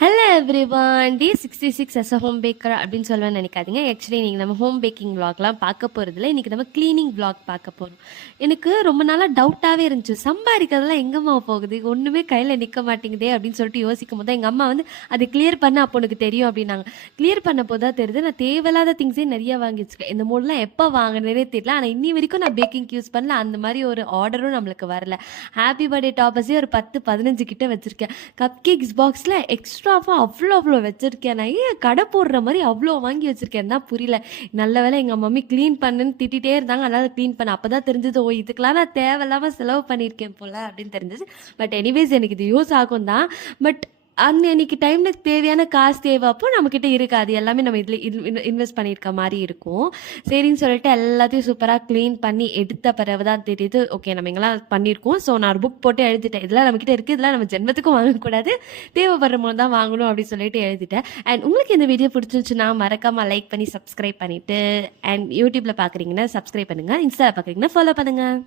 Hello everyone, D66 as a home Baker அப்படின்னு சொல்லுவேன்னு நினைக்காதீங்க. ஆக்சுவலி நீங்கள் நம்ம ஹோம் பேக்கிங் விளாக்லாம் பார்க்க போகிறதில்ல. இன்றைக்கி நம்ம க்ளீனிங் விளாக் பார்க்க போகிறோம். எனக்கு ரொம்ப நாளாக டவுட்டாகவே இருந்துச்சு, சம்பாதிக்கிறதுலாம் எங்கம்மா போகுது, ஒன்றுமே கையில் நிற்க மாட்டேங்குதே அப்படின்னு சொல்லிட்டு யோசிக்கும் போது எங்கள் அம்மா வந்து அது கிளியர் பண்ண அப்போ உனக்கு தெரியும் அப்படின்னாங்க. கிளியர் பண்ண போது தான் தெரியுது, நான் தேவையில்லாத திங்ஸே நிறைய வாங்கி வச்சுருக்கேன். இந்த மூடெலாம் எப்போ வாங்கினதே தெரியல. ஆனால் இன்னி வரைக்கும் நான் பேக்கிங் யூஸ் பண்ணல. அந்த மாதிரி ஒரு ஆர்டரும் நம்மளுக்கு வரல. ஹாப்பி பர்த்டே டாப்பர்ஸே ஒரு 10-15 கிட்ட வச்சுருக்கேன். கப் கேக்ஸ் பாக்ஸில் எக்ஸ்ட்ராவாக அவ்வளோ வச்சுருக்கேன். நான் ஏன் கடை போடுற மாதிரி அவ்வளோ வாங்கி வச்சுருக்கேன் தான் புரியல. நல்ல வேலை எங்கள் மம்மி க்ளீன் பண்ணுன்னு திட்டிகிட்டே இருந்தாங்க. அதனால் க்ளீன் பண்ண அப்போ தான் தெரிஞ்சது, ஓ இதுக்கெலாம் நான் தேவையில்லாமல் செலவு பண்ணியிருக்கேன் போல் அப்படின்னு தெரிஞ்சிச்சு. பட் எனிவேஸ் எனக்கு இது யூஸ் ஆகும் தான். பட் அன்னைக்கு டைமில் தேவையான காசு தேவை, அப்போ நம்மக்கிட்ட இருக்காது. எல்லாமே நம்ம இதில் இன்வெஸ்ட் பண்ணியிருக்க மாதிரி இருக்கும். சரின்னு சொல்லிட்டு எல்லாத்தையும் சூப்பராக க்ளீன் பண்ணி எடுத்த பிறகு தான் தெரியுது, ஓகே நம்ம எங்கெல்லாம் பண்ணியிருக்கோம். ஸோ நான் ஒரு புக் போட்டு எழுதிட்டேன், இதெல்லாம் நம்மக்கிட்ட இருக்குது, இதெல்லாம் நம்ம ஜென்மத்துக்கும் வாங்கக்கூடாது, தேவைப்படுற போது தான் வாங்கணும் அப்படின்னு சொல்லிட்டு எழுதிட்டேன். அண்ட் உங்களுக்கு இந்த வீடியோ பிடிச்சிருந்துச்சுன்னா மறக்காமல் லைக் பண்ணி சப்ஸ்கிரைப் பண்ணிவிட்டு, அண்ட் யூடியூப்பில் பார்க்குறீங்கன்னா சப்ஸ்கிரைப் பண்ணுங்கள், இன்ஸ்டாவில் பார்க்குறீங்கன்னா ஃபாலோ பண்ணுங்கள்.